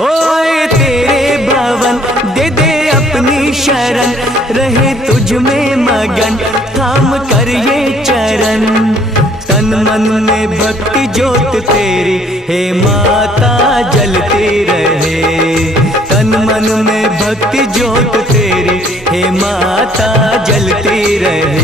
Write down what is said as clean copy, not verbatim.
ओए तेरे भवन दे दे अपनी शरण, रहे तुझ में मगन थाम कर ये चरण। तन मन में भक्ति ज्योत तेरी हे माता जलती रहे, तन मन में भक्ति ज्योत तेरी हे माता जलती रहे।